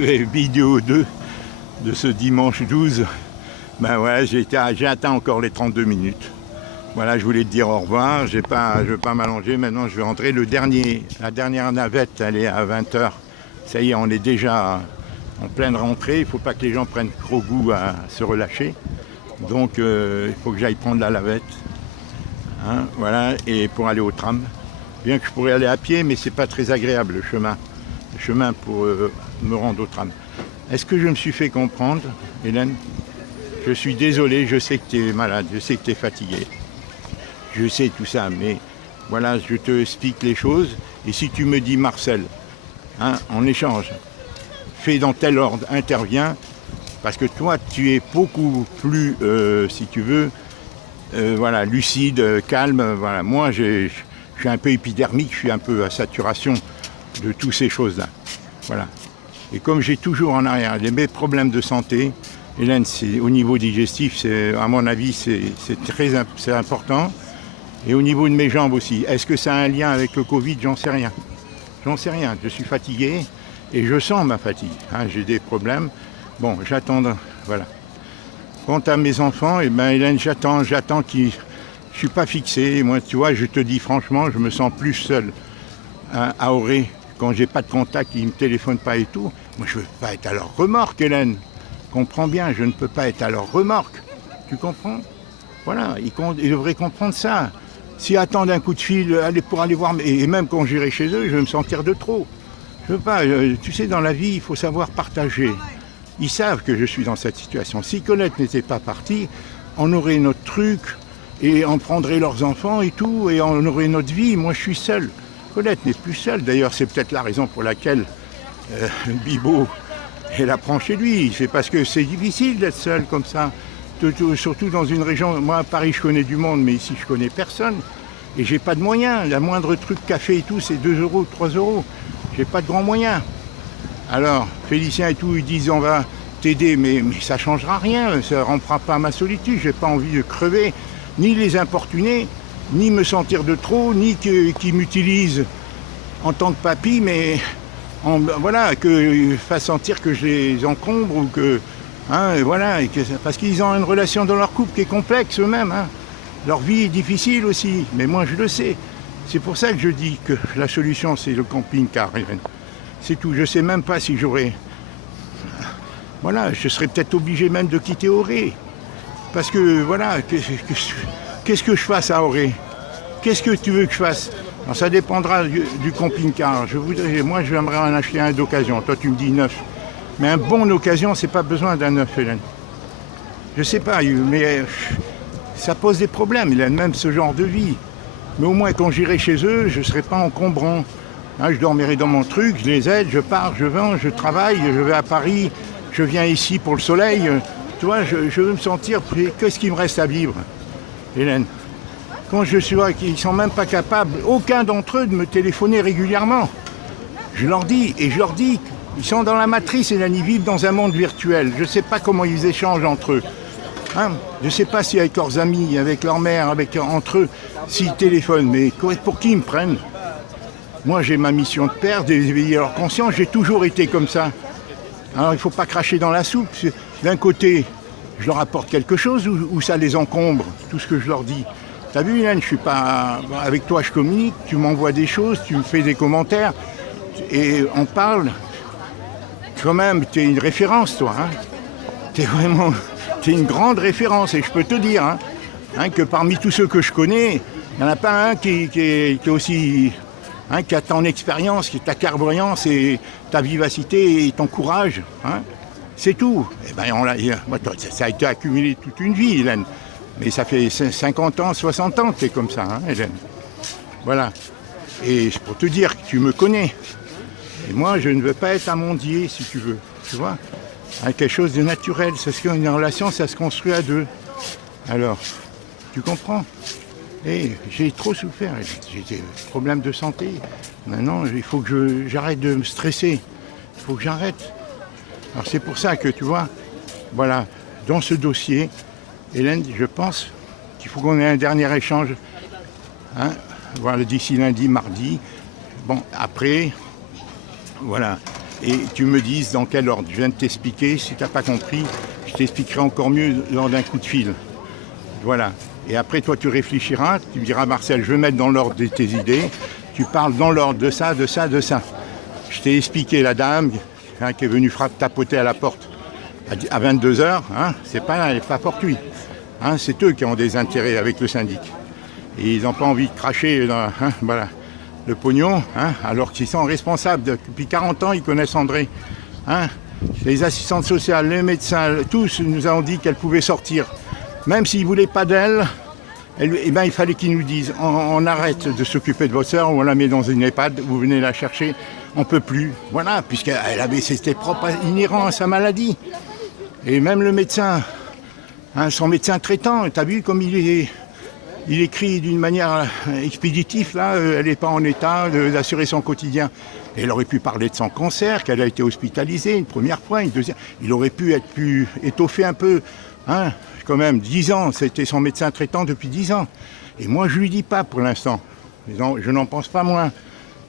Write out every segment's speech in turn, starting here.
vidéo 2 de ce dimanche 12. Ben voilà, j'ai atteint encore les 32 minutes. Voilà, je voulais te dire au revoir. Je ne vais pas m'allonger. Maintenant, je vais rentrer. La dernière navette, elle est à 20h. Ça y est, on est déjà en pleine rentrée. Il ne faut pas que les gens prennent trop goût à se relâcher. Donc, il faut que j'aille prendre la navette. Hein, voilà, et pour aller au tram. Bien que je pourrais aller à pied, mais c'est pas très agréable le chemin pour me rendre au tram. Est-ce que je me suis fait comprendre, Hélène? Je suis désolé, je sais que tu es malade, je sais que tu es fatigué. Je sais tout ça, mais voilà, je te explique les choses. Et si tu me dis Marcel, hein, on échange, fais dans tel ordre, interviens, parce que toi, tu es beaucoup plus, si tu veux, voilà, lucide, calme. Voilà. Moi, je suis un peu épidermique, je suis un peu à saturation de toutes ces choses-là. Voilà. Et comme j'ai toujours en arrière mes problèmes de santé, Hélène, au niveau digestif, à mon avis, c'est important. Et au niveau de mes jambes aussi. Est-ce que ça a un lien avec le Covid? J'en sais rien. J'en sais rien. Je suis fatigué et je sens ma fatigue. Hein, j'ai des problèmes. Bon, j'attends. Voilà. Quant à mes enfants, eh ben, Hélène, j'attends qu'ils... Je ne suis pas fixé. Moi, tu vois, je te dis franchement, je me sens plus seul à Auray. Quand j'ai pas de contact, ils ne me téléphonent pas et tout. Moi, je ne veux pas être à leur remorque, Hélène. Comprends bien, je ne peux pas être à leur remorque. Tu comprends? Voilà, ils devraient comprendre ça. S'ils attendent un coup de fil pour aller voir, et même quand j'irai chez eux, je vais me sentir de trop. Je veux pas, tu sais, dans la vie, il faut savoir partager. Ils savent que je suis dans cette situation. Si Colette n'était pas partie, on aurait notre truc, et on prendrait leurs enfants et tout, et on aurait notre vie. Moi, je suis seul. Colette n'est plus seule. D'ailleurs, c'est peut-être la raison pour laquelle Bibo, elle apprend chez lui. C'est parce que c'est difficile d'être seul comme ça. Surtout dans une région, moi à Paris je connais du monde, mais ici je connais personne. Et j'ai pas de moyens. La moindre truc café et tout, c'est 2 euros, 3 euros. J'ai pas de grands moyens. Alors, Félicien et tout, ils disent on va t'aider, mais ça changera rien. Ça ne rompra pas ma solitude. J'ai pas envie de crever, ni les importuner, ni me sentir de trop, ni qu'ils m'utilisent en tant que papy, mais voilà, qu'ils fassent sentir que je les encombre ou que... Hein, voilà, parce qu'ils ont une relation dans leur couple qui est complexe eux-mêmes. Hein. Leur vie est difficile aussi, mais moi je le sais. C'est pour ça que je dis que la solution c'est le camping-car. C'est tout, je ne sais même pas si j'aurais... Voilà, je serais peut-être obligé même de quitter Auray. Parce que voilà, qu'est-ce que je fasse à Auray? Qu'est-ce que tu veux que je fasse? Alors, ça dépendra du camping-car. Moi j'aimerais en acheter un d'occasion. Toi tu me dis neuf. Mais un bon occasion, c'est pas besoin d'un neuf, Hélène. Je sais pas, mais ça pose des problèmes, Hélène, même ce genre de vie. Mais au moins, quand j'irai chez eux, je ne serai pas encombrant. Hein, je dormirai dans mon truc, je les aide, je pars, je vends, je travaille, je vais à Paris, je viens ici pour le soleil. Tu vois, je veux me sentir, qu'est-ce qu'il me reste à vivre, Hélène? Quand je suis là, ils ne sont même pas capables, aucun d'entre eux, de me téléphoner régulièrement. Je leur dis, ils sont dans la matrice et ils vivent dans un monde virtuel. Je ne sais pas comment ils échangent entre eux. Hein, je ne sais pas si avec leurs amis, avec leur mère, entre eux, s'ils téléphonent. Mais pour qui ils me prennent? Moi, j'ai ma mission de père, d'éveiller leur conscience. J'ai toujours été comme ça. Alors, il ne faut pas cracher dans la soupe. D'un côté, je leur apporte quelque chose ou ça les encombre, tout ce que je leur dis. T'as vu, Hélène, je suis pas... Avec toi, je communique. Tu m'envoies des choses, tu me fais des commentaires. Et on parle... Quand même, tu es une référence, toi. Hein. Tu es une grande référence. Et je peux te dire que parmi tous ceux que je connais, il n'y en a pas un qui est aussi... qui a ton expérience, qui a ta clairvoyance et ta vivacité et ton courage. Hein. C'est tout. Et ben, ça a été accumulé toute une vie, Hélène. Mais ça fait 50 ans, 60 ans que tu es comme ça, Hélène. Voilà. Et c'est pour te dire que tu me connais. Et moi, je ne veux pas être amondier, si tu veux, tu vois, avec quelque chose de naturel. C'est ce qu'une relation, ça se construit à deux. Alors, tu comprends? Et j'ai trop souffert, j'ai des problèmes de santé. Maintenant, il faut que j'arrête de me stresser. Il faut que j'arrête. Alors c'est pour ça que, tu vois, voilà, dans ce dossier, Hélène, je pense qu'il faut qu'on ait un dernier échange, voilà, d'ici lundi, mardi. Bon, après... Voilà, et tu me dises dans quel ordre. Je viens de t'expliquer, si tu n'as pas compris, je t'expliquerai encore mieux lors d'un coup de fil. Voilà. Et après, toi, tu réfléchiras, tu diras, Marcel, je vais mettre dans l'ordre de tes idées, tu parles dans l'ordre de ça, de ça, de ça. Je t'ai expliqué la dame qui est venue tapoter à la porte à 22h, c'est pas, elle n'est pas fortuite. C'est eux qui ont des intérêts avec le syndic. Et ils n'ont pas envie de cracher dans, voilà, le pognon, alors qu'ils sont responsables. Depuis 40 ans, ils connaissent André. Les assistantes sociales, les médecins, tous nous ont dit qu'elle pouvait sortir. Même s'ils ne voulaient pas d'elle, il fallait qu'ils nous disent on arrête de s'occuper de votre sœur, ou on la met dans une EHPAD, vous venez la chercher, on ne peut plus. Voilà, puisqu'elle avait c'était propre inhérent à sa maladie. Et même le médecin, son médecin traitant, tu as vu comme il écrit d'une manière expéditive, là, elle n'est pas en état d'assurer son quotidien. Et elle aurait pu parler de son cancer, qu'elle a été hospitalisée une première fois, une deuxième. Il aurait pu être plus étoffé un peu, quand même, 10 ans, c'était son médecin traitant depuis 10 ans. Et moi, je ne lui dis pas pour l'instant. Je n'en pense pas moins.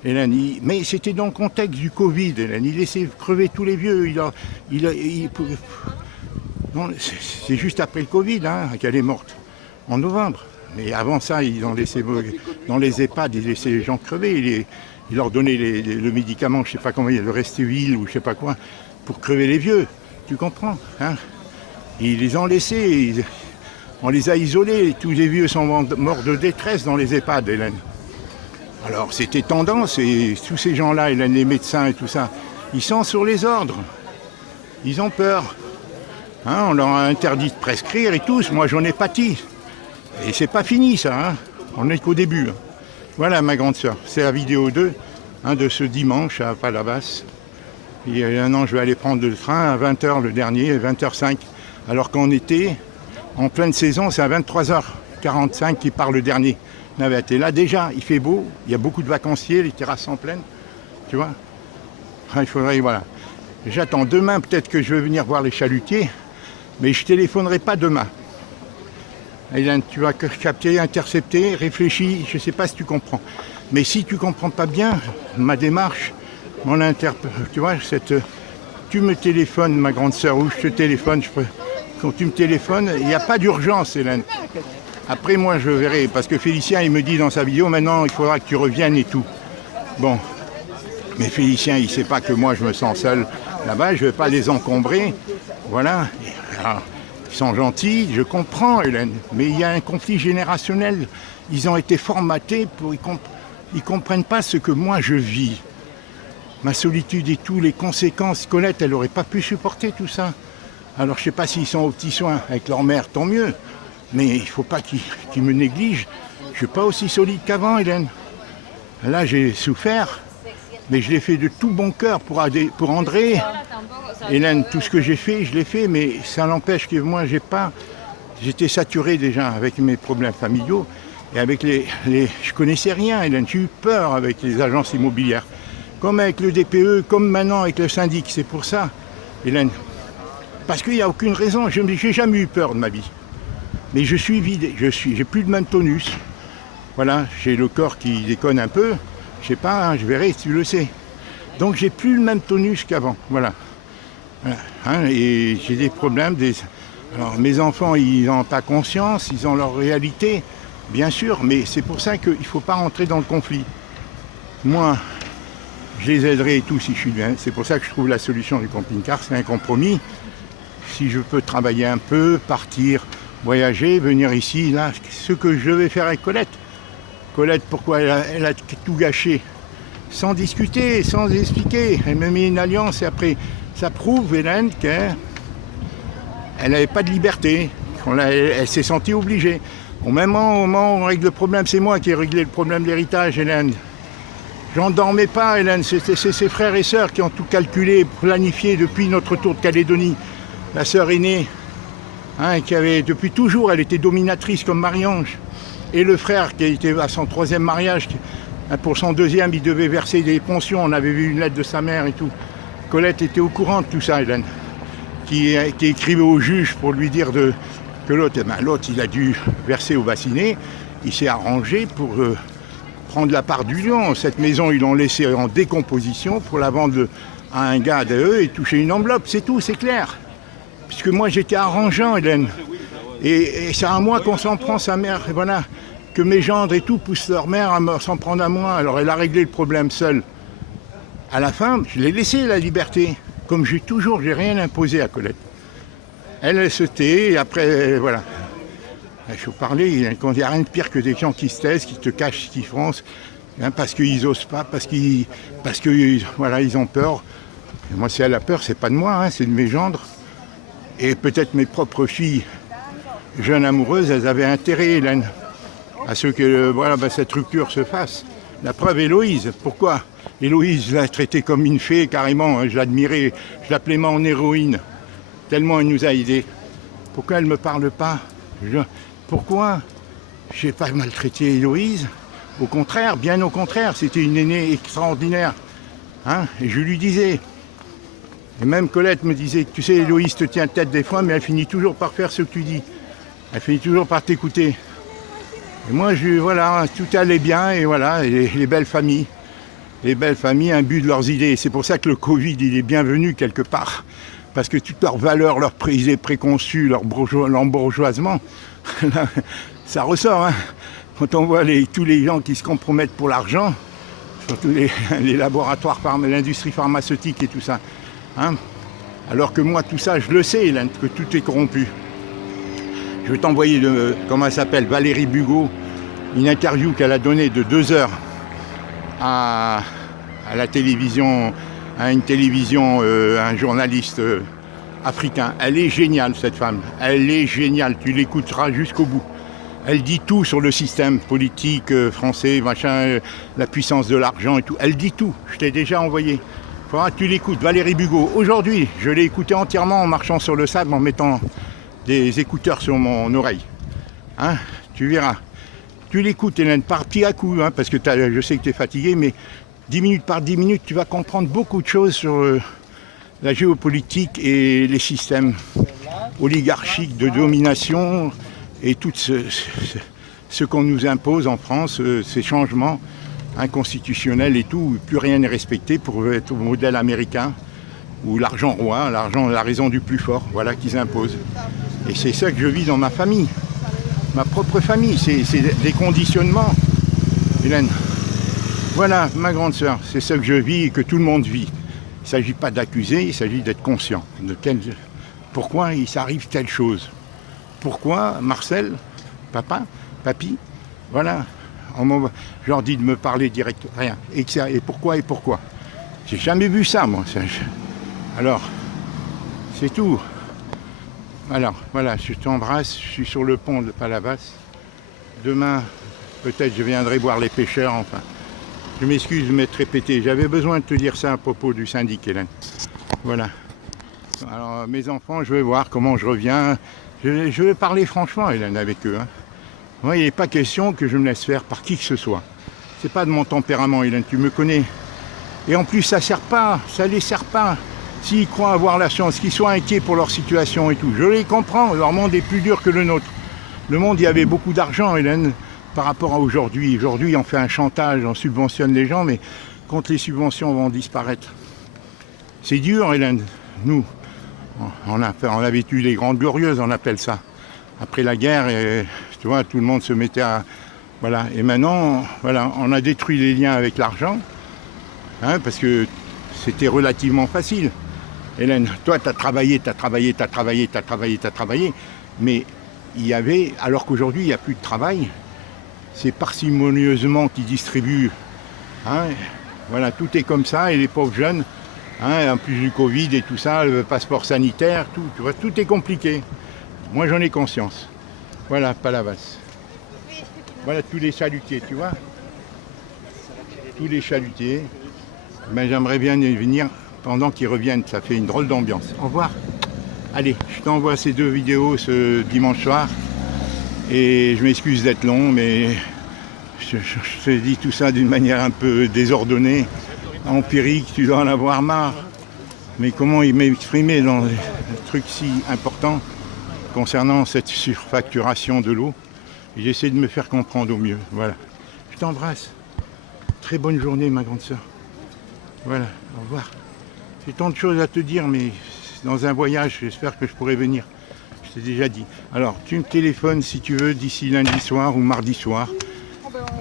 Hélène, mais c'était dans le contexte du Covid, Hélène. Il laissait crever tous les vieux. C'est juste après le Covid qu'elle est morte, en novembre. Mais avant ça, ils ont laissé, dans les EHPAD, ils laissaient les gens crever. Ils leur donnaient le médicament, je ne sais pas comment, le Restévil ou je ne sais pas quoi, pour crever les vieux. Tu comprends Ils les ont laissés, on les a isolés. Tous les vieux sont morts de détresse dans les EHPAD, Hélène. Alors c'était tendance, et tous ces gens-là, Hélène, les médecins et tout ça, ils sont sur les ordres. Ils ont peur. On leur a interdit de prescrire et tous. Moi, j'en ai pâti. Et c'est pas fini, ça. On n'est qu'au début. Voilà, ma grande sœur. C'est la vidéo 2 de ce dimanche à Palavas. Il y a un an, je vais aller prendre le train à 20h le dernier, 20h05. Alors qu'en été, en pleine saison, c'est à 23h45 qui part le dernier navette. Et là, déjà, il fait beau. Il y a beaucoup de vacanciers, les terrasses sont pleines. Tu vois il faudrait, voilà. J'attends demain, peut-être que je vais venir voir les chalutiers. Mais je ne téléphonerai pas demain. Hélène, tu vas capter, intercepter, réfléchis, je ne sais pas si tu comprends. Mais si tu ne comprends pas bien ma démarche, tu vois, tu me téléphones, ma grande sœur, ou je te téléphone, quand tu me téléphones, il n'y a pas d'urgence, Hélène. Après, moi, je verrai, parce que Félicien, il me dit dans sa vidéo, maintenant, il faudra que tu reviennes et tout. Bon, mais Félicien, il ne sait pas que moi, je me sens seul là-bas, je ne vais pas les encombrer. Voilà. Alors, ils sont gentils, je comprends, Hélène, mais il y a un conflit générationnel. Ils ont été formatés pour... Ils ne comprennent pas ce que moi je vis. Ma solitude et tout, les conséquences. Colette, elle n'aurait pas pu supporter tout ça. Alors je ne sais pas s'ils sont aux petits soins avec leur mère, tant mieux. Mais il ne faut pas qu'ils me négligent. Je ne suis pas aussi solide qu'avant, Hélène. Là, j'ai souffert, mais je l'ai fait de tout bon cœur pour André. Hélène, tout ce que j'ai fait, je l'ai fait, mais ça n'empêche que moi, j'étais saturé déjà avec mes problèmes familiaux et avec je connaissais rien, Hélène. J'ai eu peur avec les agences immobilières, comme avec le DPE, comme maintenant avec le syndic. C'est pour ça, Hélène, parce qu'il n'y a aucune raison. Je n'ai jamais eu peur de ma vie, mais je suis vide. J'ai plus le même tonus. Voilà, j'ai le corps qui déconne un peu. Je sais pas, je verrai si tu le sais. Donc j'ai plus le même tonus qu'avant. Voilà. Et j'ai des problèmes. Alors mes enfants, ils n'ont pas conscience, ils ont leur réalité, bien sûr, mais c'est pour ça qu'il ne faut pas rentrer dans le conflit. Moi, je les aiderai et tout si je suis bien. C'est pour ça que je trouve la solution du camping-car, c'est un compromis. Si je peux travailler un peu, partir, voyager, venir ici, là, ce que je vais faire avec Colette. Colette, pourquoi elle a tout gâché? Sans discuter, sans expliquer. Elle m'a mis une alliance et après... Ça prouve, Hélène, qu'elle n'avait pas de liberté. Elle s'est sentie obligée. Au même moment où on règle le problème, c'est moi qui ai réglé le problème de l'héritage, Hélène. J'en dormais pas, Hélène. C'est ses frères et sœurs qui ont tout calculé, planifié depuis notre tour de Calédonie. La sœur aînée, qui avait, depuis toujours, elle était dominatrice comme Marie-Ange. Et le frère qui était à son 3e mariage, pour son 2e, il devait verser des pensions. On avait vu une lettre de sa mère et tout. Colette était au courant de tout ça, Hélène, qui écrivait au juge pour lui dire que l'autre, il a dû verser au bassinet. Il s'est arrangé pour prendre la part du lion. Cette maison, ils l'ont laissée en décomposition pour la vendre à un gars d'eux et toucher une enveloppe, c'est tout, c'est clair. Puisque moi j'étais arrangeant, Hélène. Et c'est à moi qu'on s'en prend, sa mère, et voilà. Que mes gendres et tout poussent leur mère à s'en prendre à moi. Alors elle a réglé le problème seule. À la fin, je l'ai laissé la liberté. Comme j'ai rien imposé à Colette. Elle se tait et après, voilà. Il faut parler, il n'y a rien de pire que des gens qui se taisent, qui te cachent ce qu'ils font, hein, parce qu'ils n'osent pas, parce que voilà, ils ont peur. Et moi, si elle a peur, c'est pas de moi, hein, c'est de mes gendres. Et peut-être mes propres filles, jeunes amoureuses, elles avaient intérêt, Hélène, à ce que voilà, cette rupture se fasse. La preuve, Héloïse. Pourquoi Héloïse, je l'ai traitée comme une fée, carrément, hein, je l'admirais, je l'appelais mon héroïne, tellement elle nous a aidés. Pourquoi elle ne me parle pas Pourquoi je n'ai pas maltraité Héloïse? Au contraire, bien au contraire, c'était une aînée extraordinaire. Hein, et je lui disais, et même Colette me disait, tu sais, Héloïse te tient tête des fois, mais elle finit toujours par faire ce que tu dis. Elle finit toujours par t'écouter. Et moi, voilà, tout allait bien, et voilà, et les belles familles, imbus de leurs idées. C'est pour ça que le Covid, il est bienvenu quelque part. Parce que toutes leurs valeurs, leurs idées préconçues, leur bourgeoisement, ça ressort. Hein. Quand on voit tous les gens qui se compromettent pour l'argent, surtout les laboratoires, l'industrie pharmaceutique et tout ça. Hein. Alors que moi, tout ça, je le sais, Hélène, que tout est corrompu. Je vais t'envoyer, comment elle s'appelle, Valérie Bugeaud, une interview qu'elle a donnée de 2 heures à la télévision, à une télévision, un journaliste africain. Elle est géniale, cette femme. Elle est géniale. Tu l'écouteras jusqu'au bout. Elle dit tout sur le système politique français, machin, la puissance de l'argent et tout. Elle dit tout. Je t'ai déjà envoyé. Faudra que tu l'écoutes. Valérie Bugeaud. Aujourd'hui, je l'ai écoutée entièrement en marchant sur le sable, en mettant des écouteurs sur mon oreille. Hein, tu verras. Tu l'écoutes, Hélène, par petit à coup, hein, parce que je sais que tu es fatigué, mais 10 minutes par 10 minutes, tu vas comprendre beaucoup de choses sur la géopolitique et les systèmes oligarchiques de domination et tout ce qu'on nous impose en France, ces changements inconstitutionnels et tout, où plus rien n'est respecté pour être au modèle américain, où l'argent roi, l'argent, la raison du plus fort, voilà qu'ils imposent. Et c'est ça que je vis dans ma famille, ma propre famille, c'est des conditionnements, Hélène. Voilà, ma grande sœur, c'est ça que je vis et que tout le monde vit. Il ne s'agit pas d'accuser, il s'agit d'être conscient de pourquoi il s'arrive telle chose. Pourquoi Marcel, papa, papy, voilà, je leur dis de me parler direct, rien. Et pourquoi. J'ai jamais vu ça, moi. Alors, c'est tout. Alors, voilà, je t'embrasse, je suis sur le pont de Palavas. Demain, peut-être je viendrai voir les pêcheurs, enfin. Je m'excuse de m'être répété. J'avais besoin de te dire ça à propos du syndic, Hélène. Voilà. Alors, mes enfants, je vais voir comment je reviens. Je vais parler franchement, Hélène, avec eux. Hein. Moi, il n'est pas question que je me laisse faire par qui que ce soit. C'est pas de mon tempérament, Hélène, tu me connais. Et en plus, ça les sert pas. S'ils croient avoir la chance, qu'ils soient inquiets pour leur situation et tout. Je les comprends, leur monde est plus dur que le nôtre. Le monde, il y avait beaucoup d'argent, Hélène, par rapport à aujourd'hui. Aujourd'hui, on fait un chantage, on subventionne les gens, mais quand les subventions vont disparaître, c'est dur, Hélène. Nous, on a vécu les Grandes Glorieuses, on appelle ça. Après la guerre, et, tu vois, tout le monde se mettait à... Voilà. Et maintenant, voilà, on a détruit les liens avec l'argent, hein, parce que c'était relativement facile. Hélène, toi, tu as travaillé, mais il y avait, alors qu'aujourd'hui, il n'y a plus de travail, c'est parcimonieusement qu'ils distribuent. Hein, voilà, tout est comme ça, et les pauvres jeunes, hein, en plus du Covid et tout ça, le passeport sanitaire, tout, tu vois, tout est compliqué. Moi, j'en ai conscience. Voilà, Palavas. Voilà tous les chalutiers, tu vois. Tous les chalutiers. Ben, j'aimerais bien y venir pendant qu'ils reviennent, ça fait une drôle d'ambiance. Au revoir. Allez, je t'envoie ces 2 vidéos ce dimanche soir. Et je m'excuse d'être long, mais je te dis tout ça d'une manière un peu désordonnée, empirique, tu dois en avoir marre. Mais comment il m'exprimer dans un truc si important concernant cette surfacturation de l'eau. J'essaie de me faire comprendre au mieux. Voilà. Je t'embrasse. Très bonne journée, ma grande sœur. Voilà, au revoir. J'ai tant de choses à te dire, mais dans un voyage, j'espère que je pourrai venir. Je t'ai déjà dit. Alors, tu me téléphones si tu veux d'ici lundi soir ou mardi soir.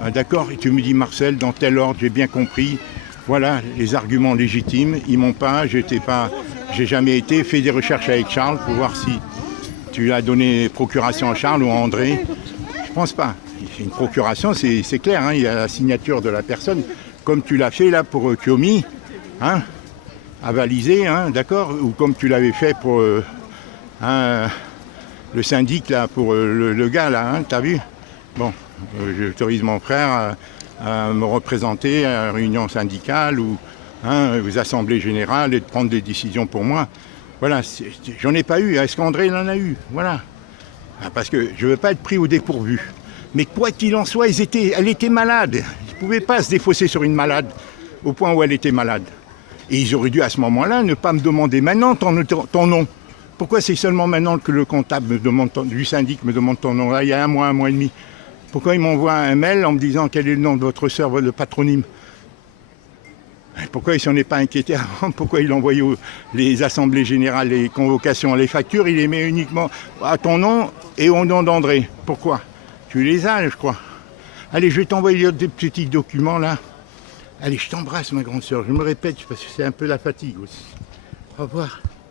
Ah, d'accord, et tu me dis Marcel, dans tel ordre, j'ai bien compris. Voilà, les arguments légitimes. Ils m'ont pas, j'ai jamais été. Fais des recherches avec Charles pour voir si tu as donné procuration à Charles ou à André. Je pense pas. Une procuration, c'est clair, hein, il y a la signature de la personne, comme tu l'as fait là pour Kiomi, hein, avalisé, hein, d'accord, ou comme tu l'avais fait pour le syndic là, pour le gars là, hein, t'as vu? Bon, j'autorise mon frère à me représenter à une réunion syndicale ou aux assemblées générales et de prendre des décisions pour moi. Voilà, j'en ai pas eu. Est-ce qu'André en a eu? Voilà. Parce que je ne veux pas être pris au dépourvu. Mais quoi qu'il en soit, elle était malade. Ils ne pouvaient pas se défausser sur une malade au point où elle était malade. Et ils auraient dû à ce moment-là ne pas me demander maintenant ton nom. Pourquoi c'est seulement maintenant que le comptable me demande du syndic me demande ton nom? Là, il y a un mois et demi. Pourquoi il m'envoie un mail en me disant quel est le nom de votre sœur, le patronyme? Pourquoi il ne s'en est pas inquiété avant? Pourquoi il envoyait les assemblées générales, les convocations, les factures, il les met uniquement à ton nom et au nom d'André? Pourquoi? Tu les as, je crois. Allez, je vais t'envoyer des petits documents là. Allez, je t'embrasse, ma grande sœur. Je me répète parce que c'est un peu la fatigue aussi. Au revoir.